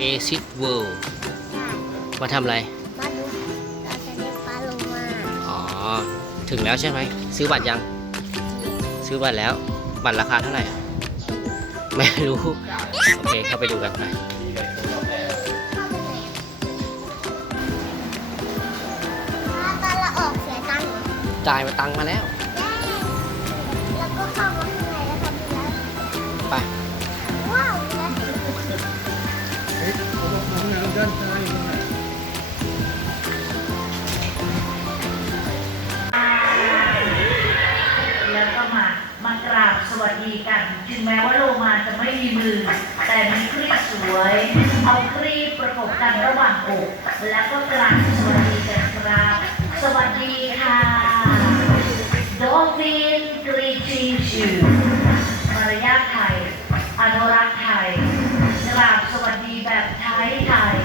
Oasis World มาทำอะไร มาดูเราจะเรียกปลาโลมาอ๋อ ถึงแล้วใช่ไหม ซื้อบัตรยัง ซื้อบัตรแล้ว บัตรราคาเท่าไหร่ ไม่รู้ โอเค เข้าไปดูกันไปเข้าไปไหนถ้าตอนเราออกเสียตังค์เหรอจ่ายมาตังค์มาแล้วแล้ว สวัสดีกัน ถึงแม้ว่าโลมาจะไม่มีมือ แต่มีครีบสวย เอาครีบประกบกันระหว่างอกแล้วก็กราบสวัสดีกันครับ สวัสดีค่ะดอลฟินกรีชิชูมารยาทไทย อนุรักษ์ไทยกราบสวัสดีแบบไทยไทย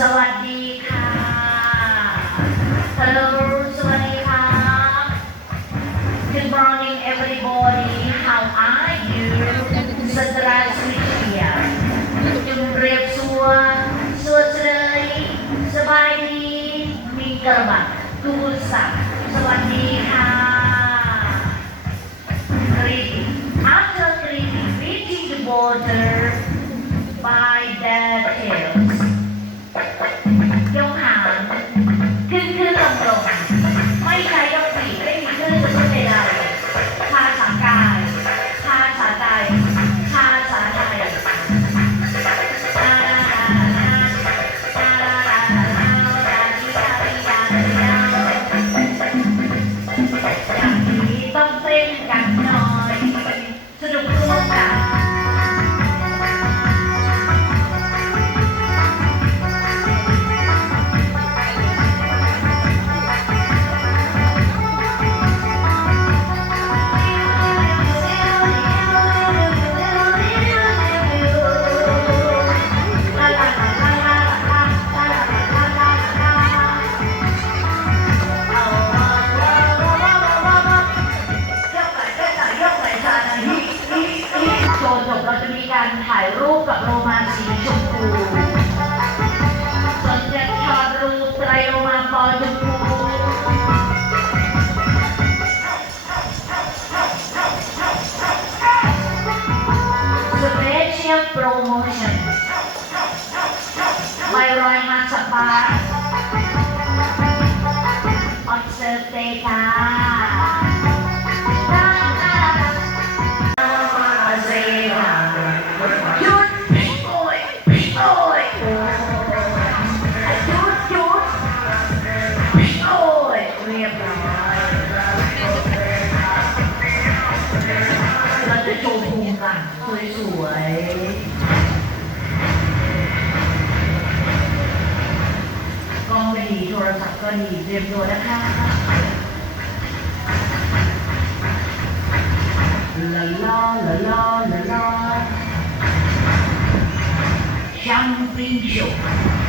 สวัสดีค่ะฮั How are you? สตราสวิเทียจุมเรียบสัวสวดเลยสบายดี มีกระบะกูสักสวัสดีค่ะ Greeting. After greeting, reaching the border by the tails. โอ้ยเรียบร้อยเราจะโชว์พุงกันสวยๆกล้องก็ดีโทรศัพท์ก็ดีเตรียมตัวนะคะลาลาลาลาลาลาชัมปิงโชว์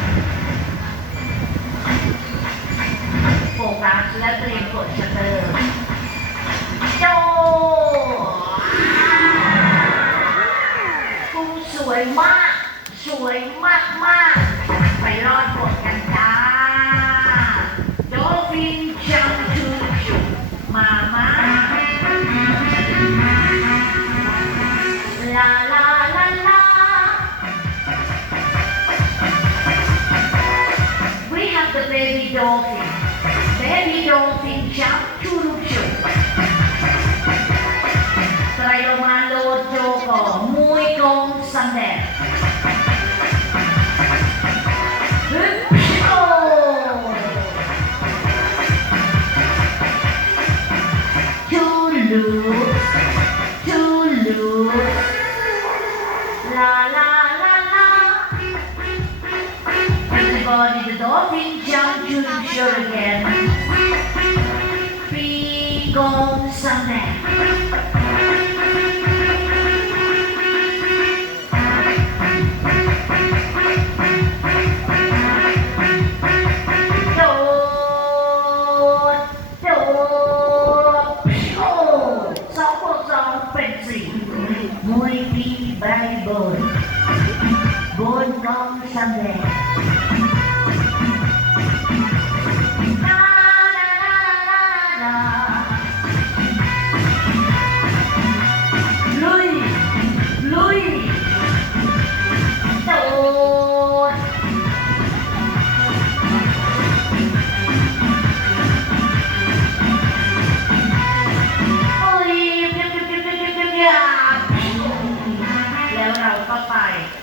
ฟกัสและเตรียมกดชัตเตอร์โจคุณสวยมาก สวยมากมากๆไปรอดกด dolphin jump to chu ไตรมาโลโจโกมุยกงสันแด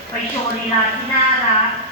Cuando yo la.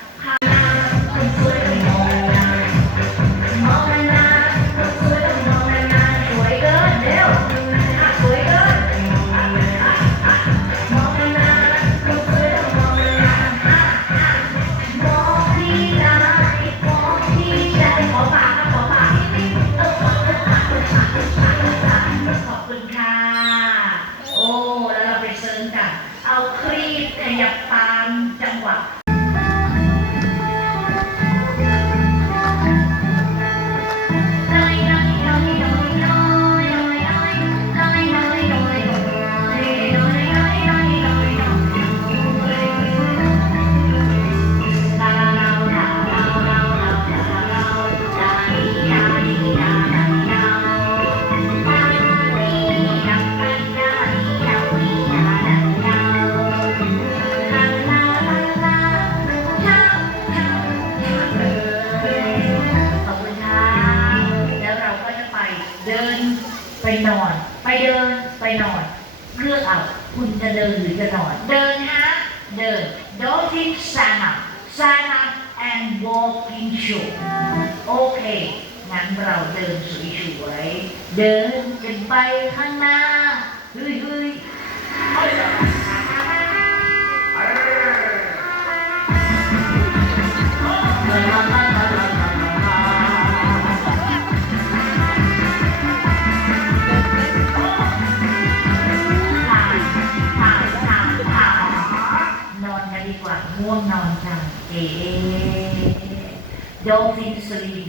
Dolphin Sleepy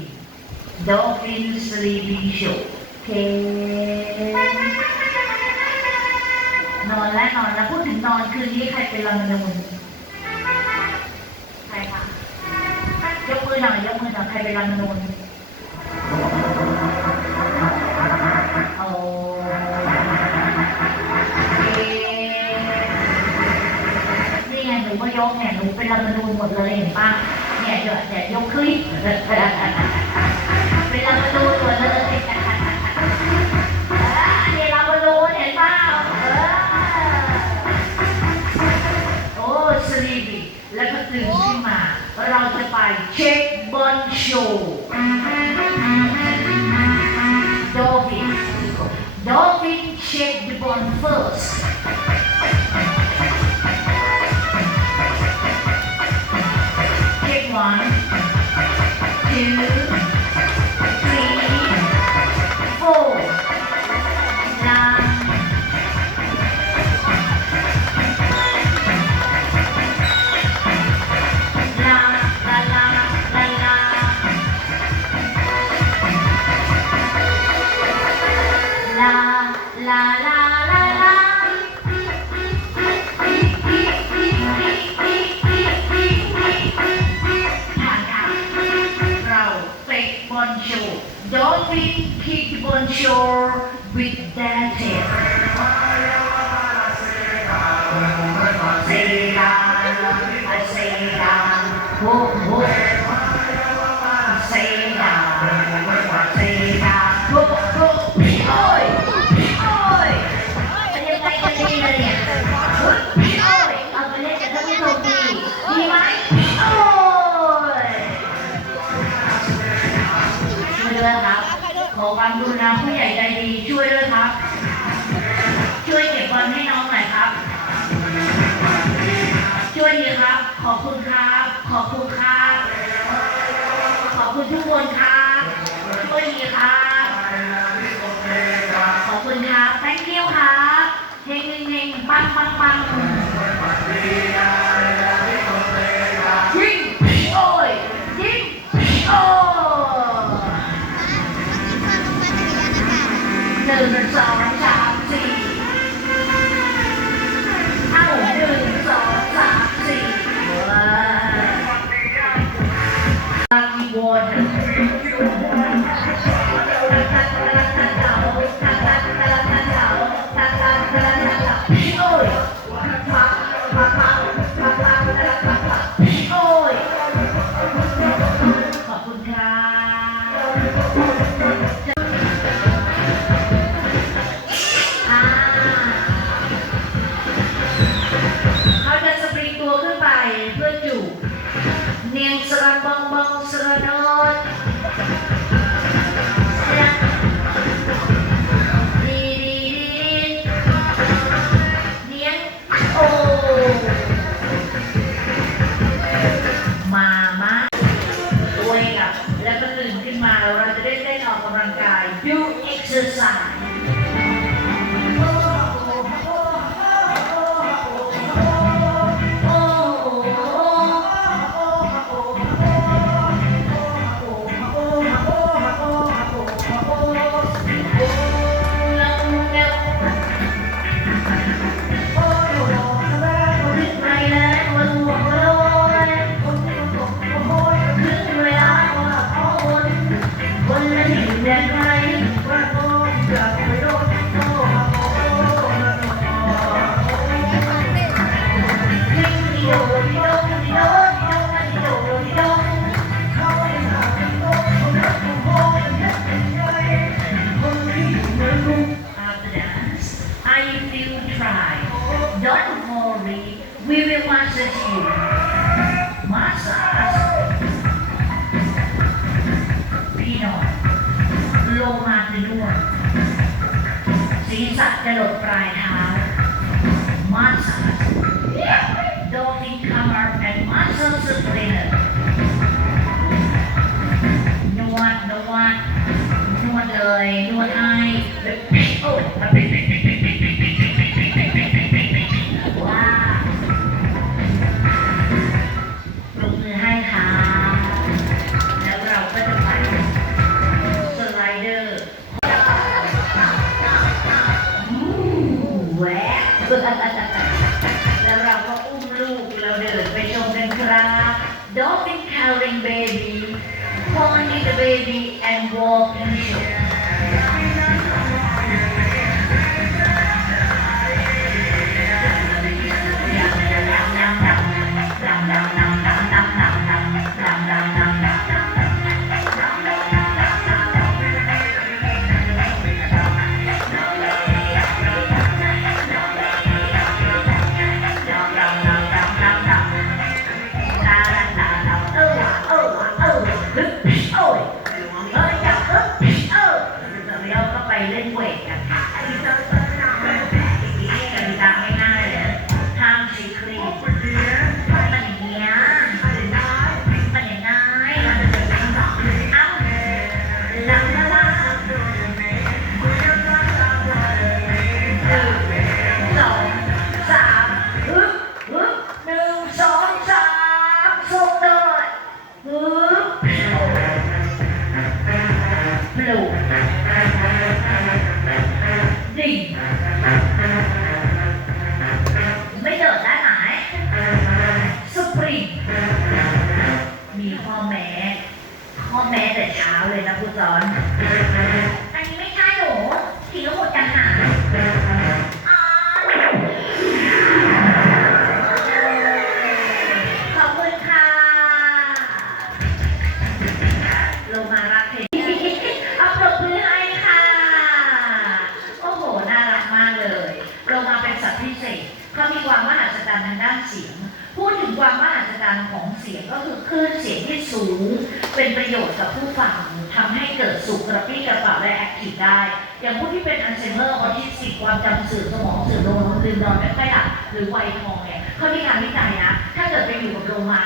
Dolphin Sleepy Show เพลงนอนแล้วนอนแล้วพูดถึงนอนคืนนี้ใครเป็นลำนูนใครคะยกมือหน่อยยกมือหน่อยใครเป็นลำนูนยกเนี่ยหนูเป็นลำนูนหมดเลยเห็นปะ はい、では、ね、よくい。 เราเตะบอลโชว์ Dolphin kick บอลโชว์ with dancing มันมันมันยิงโอ้ยยิงโอ้ยเดินเป็นสาว Walk in here. ลงมาเป็นสัตว์พิเศษเขามีความมหัศจรรย์ทางด้านเสียง พูดถึงความมหัศจรรย์ของเสียงก็คือคลื่นเสียงที่สูง เป็นประโยชน์กับผู้ฟังทำให้เกิดสุขกระปี้กระเป๋าและแอคทีฟได้ อย่างผู้ที่เป็นอัลไซเมอร์ออทิสติกความจำเสื่อมสมองเสื่อมลงลืมนอนไม่ค่อยหลับหรือไวทองเนี่ยเขามีการวิจัยนะ ถ้าเกิดไปอยู่กับโรมา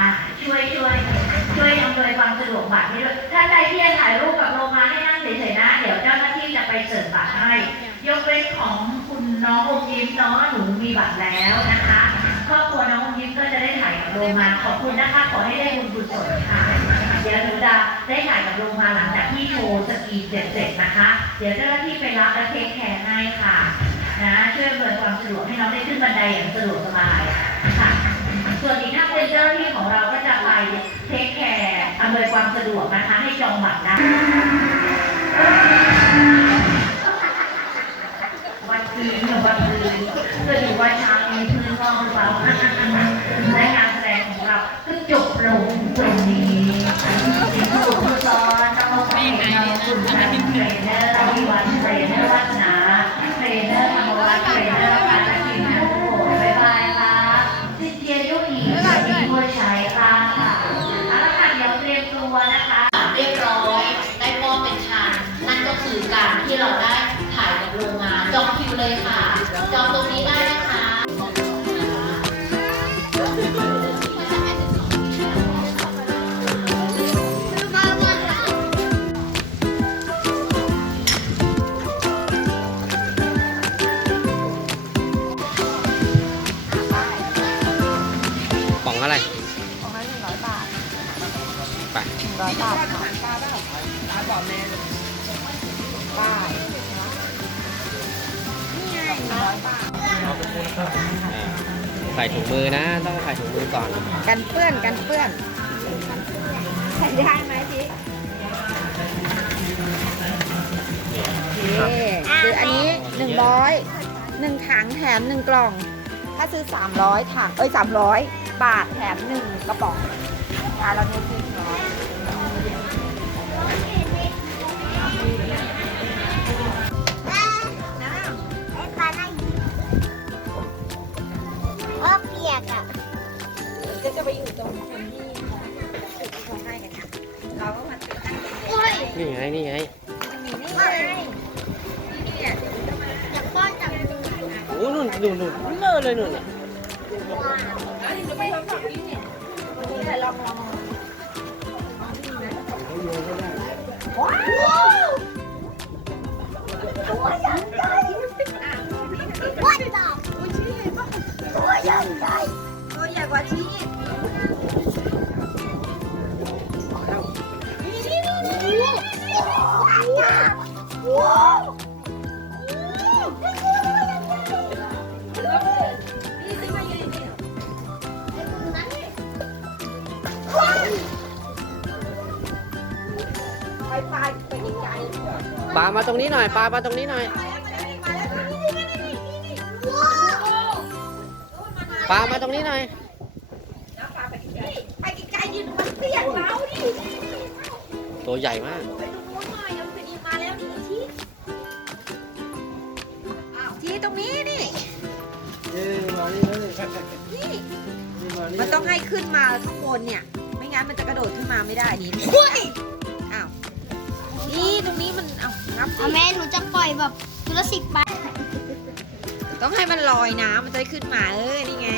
่าช่วยช่วยช่วยอำนวยความสะดวกบัตรให้ด้วยถ้าใครที่จะถ่ายรูปกับโลมาให้นั่งเฉยๆนะ เดี๋ยวเจ้าหน้าที่จะไปเสิร์ฟบัตรให้ ยกเว้นของคุณน้องอมยิ้มน้องหนูมีบัตรแล้วนะคะครอบครัวน้องอมยิ้มก็จะได้ถ่ายกับโลมาขอบคุณนะคะขอให้ได้บุญบุญสดค่ะเดี๋ยวหนูจะได้ถ่ายกับโลมาหลังจากที่โชว์สกีเสร็จๆนะคะ เดี๋ยวเจ้าหน้าที่ไปรับและเทคแคร์ให้ค่ะนะช่วยเปิดความสะดวกให้น้องได้ขึ้นบันไดอย่างสะดวกสบายค่ะ ส่วนนี้ท่าเป็นเจ้าหน้าที่ของเราก็จะไปเทคแคร์อำนวยความสะดวกนะคะ ให้จองบัตรได้วันคืนกับวันคืนก็ดูว่าเช้านี้พื้นห้องหรือเปล่าและการแสดงของเราก็จบ ป้ายนี่ไงหนึ่งร้อยบาทอ่าใส่ถุงมือนะ ต้องใส่ถุงมือก่อน กันเปื้อนกันเปื้อนใส่ได้ไหมพี่คืออันนี้หนึ่งร้อยหนึ่งถังแถมหนึ่งกล่อง ถ้าซื้อสามร้อยถังเอ้ยสามร้อยบาทแถมหนึ่งกระป๋องอ่าเราเน้นซื้อ ไปอยู่ตรงคนที่เขาให้กันนะเราก็มาติดตั้งโอ้นี่ไง นี่ไง มันมีนี่ไงเนี่ยเดี๋ยวจะมาจับป้อนจับมือโอ้นู่นนู่นนู่นเลอะเลยนู่นน่ะว้าวจะไปทำฝั่งนี้เนี่ยนี่ลองลองว้าวตัวใหญ่ใหญ่วัดดอกตัวใหญ่ใหญ่ตัวใหญ่ กว่าชีสนี่นี่นี่นี่ว้าไปไปไปไกลปลามาตรงนี้หน่อยปลามาตรงนี้หน่อยปลามาตรงนี้หน่อย ตัวใหญ่มากไปตรงนู้นหน่อยมันเป็นอีมาแล้วนี่ชีสอ้าวชีสตรงนี้นี่ เย้มานี่เลยนี่ นี่มานี่มันต้องให้ขึ้นมาข้างบนเนี่ย ไม่งั้นมันจะกระโดดขึ้นมาไม่ได้นี่อ้าว นี่ตรงนี้มันเอางับสิแม่หนูจะปล่อยแบบจุลศิษย์ไปต้องให้มันลอยน้ำมันจะได้ขึ้นมาเออนี่ไง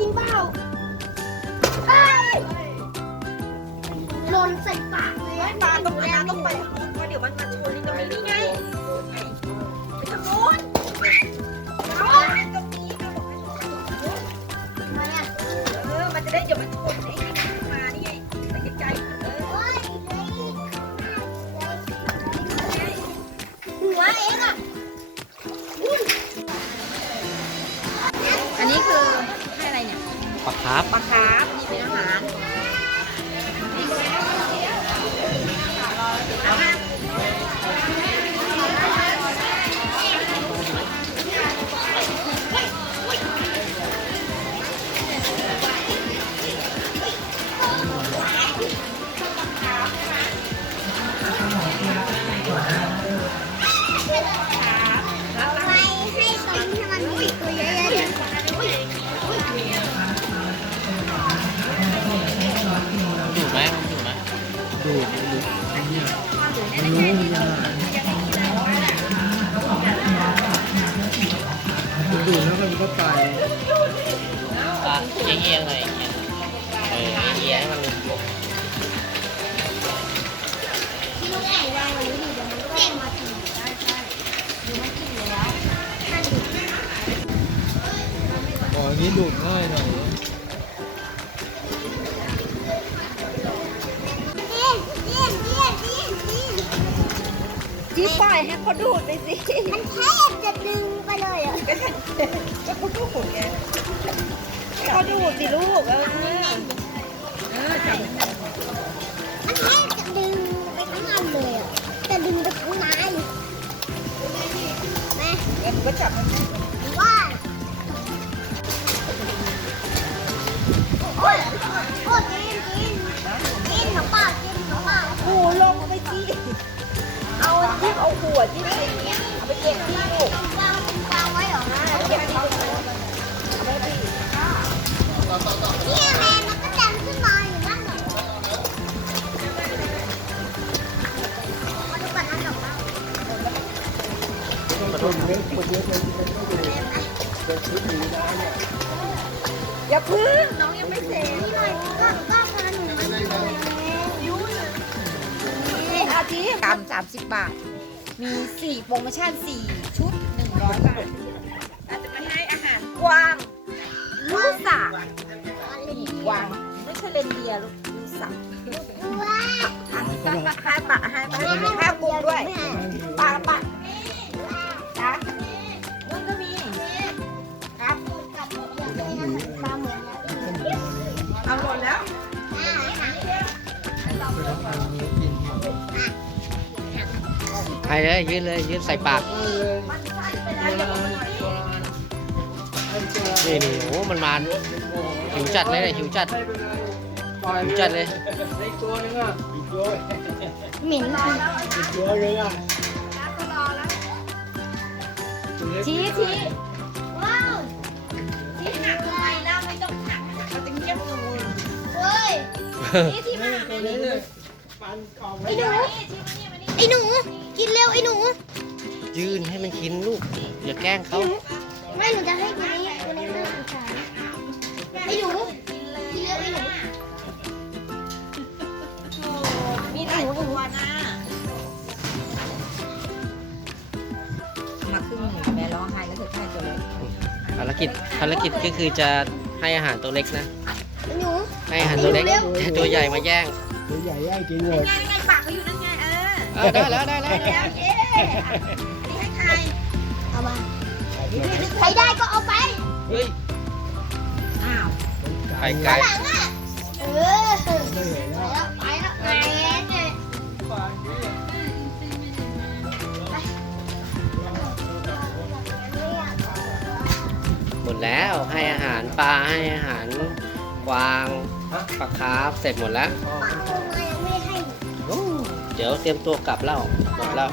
หนูกินเปล่าเอ้ยหล่นใส่ปาก นี้ดูดง่ายหน่อยดิ้ปล่อยให้เขาดูดไปสิ มันแทบจะดึงไปเลยอะก็เขาดูดไงเขาดูดสิลูกเออเออจับมันแทบจะดึงไปทั้งอันเลยอะจะดึงไปทั้งไม้แม่เอ็มก็จับมัน วยโอ้ยกินกินกินหนูเปล่ากินหนูเปล่าหูลงไปกินเอาจิ๊บเอาหัวจิ๊บไปเอาไปเก็บที่ลูกวางวางไว้หรอเอาไปเก็บที่ 30 บาท มี 4 โปรโมชั่น 4 ชุด 100 บาทอาจจะไปให้อาหารกวางลูกสักกวางไม่ใช่เลนเดียลูกลูกสักให้ปะให้ปะให้ ไปเลยยืนเลยยืนใส่ปากมันใช่ไปแล้วอย่ามาหน่อยดินี่นี่โอ้มันมาหิวจัดเลยเนี่ยหิวจัดให้ไปเลยปล่อยหิวจัดเลยในตัวนึงอะอีกตัวเหม็นอีกตัวนึงอะน้าก็รอแล้วตัวเล็กชี้ชี้ว้าวชี้หักทำไมล่ะไม่ต้องหักเราจะเงียบงูเฮ้ยชี้ที่มาตัวเล็กเลยปันกล่อง ไอ้หนูไอ้หนู กินเร็วไอ้หนูยืนให้มันกินลูก อย่าแกล้งเขาไม่หนูจะให้ตัวนี้ตัวนี้น่าสงสารไอ้หนูกินเร็วไอ้หนูมีหลายตัวนะมาครึ่งหนึ่งแม่ร้องไห้แล้วเธอแค่ตัวเล็กภารกิจภารกิจก็คือจะให้อาหารตัวเล็กนะ ไอ้หนู ให้อาหารตัวเล็กแต่ตัวใหญ่มาแย่งตัวใหญ่ย่ายกินหมด ไง ออเออได้แล้วได้แล้วแล้วเย้นี่ให้ใครเอามาใครได้ก็เอาไป เฮ้ยอ้าวไปไกลหลังอะ เออไม่เห็นไปแล้วแล้วไปแล้วแหมเนี่ยหมดแล้วให้อาหารปลาให้อาหารกวางปลาคาร์ฟเสร็จหมดแล้วปากลงมายังไม่ให้เดี๋ยวเตรียมตัวกลับแล้วหมดแล้ว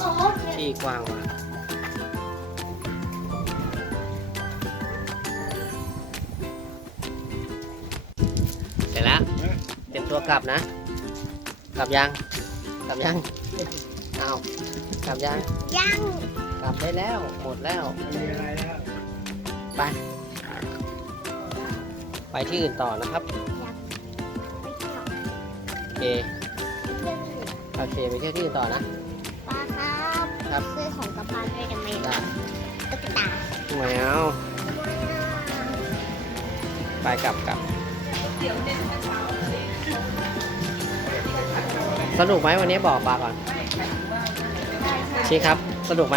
โอ้โหที่กว้างมาเสร็จแล้วเตรียมตัวกลับนะ กลับยัง กลับยัง เอากลับยัง ยัง กลับได้แล้ว หมดแล้วไม่มีอะไรแล้วไป ไปที่อื่นต่อนะครับ โอเค โอเคไปเที่ยวที่อื่นต่อนะ ปลาครับครับ ซื้อของกระพานด้วยกันไหมได้ตุ๊กตาแมวไปกลับกลับสนุกไหมวันนี้บอกปลาก่อนชี้ครับ สนุกไหม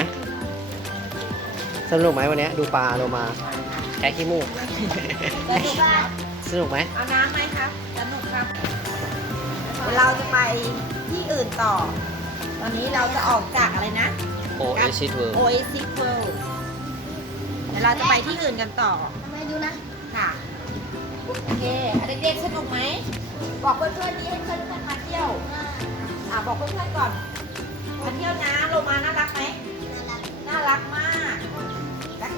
สนุกไหมวันนี้ดูปลาโลมา แค่ขี้มูก สนุกครับสนุกไหมเอาน้ำไหมครับ สนุกครับเดี๋ยวเราจะไปที่อื่นต่อ ตอนนี้เราจะออกจากอะไรนะ โอเอซิทเวิร์ Oasis World เดี๋ยวเราจะไปที่อื่นกันต่อ ทำไมดูนะค่ะ โอเคอะเด็กๆสนุกไหม บอกเพื่อนๆนี้ให้เพื่อนๆมาเที่ยว อะบอกเพื่อนๆก่อนมาเที่ยวนะโลมาน่ารักไหมน่ารักมากและ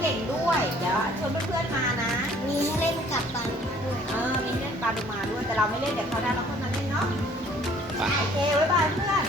เก่งด้วย เดี๋ยวชวนเพื่อนๆมานะ มีให้เล่นกับปลาด้วยเออ มีเล่นปลาดูมาด้วย แต่เราไม่เล่นเดี๋ยวเขาวหน้าเราค่อยมาเล่นเนาะไปโอเค บ๊ายบายเพื่อน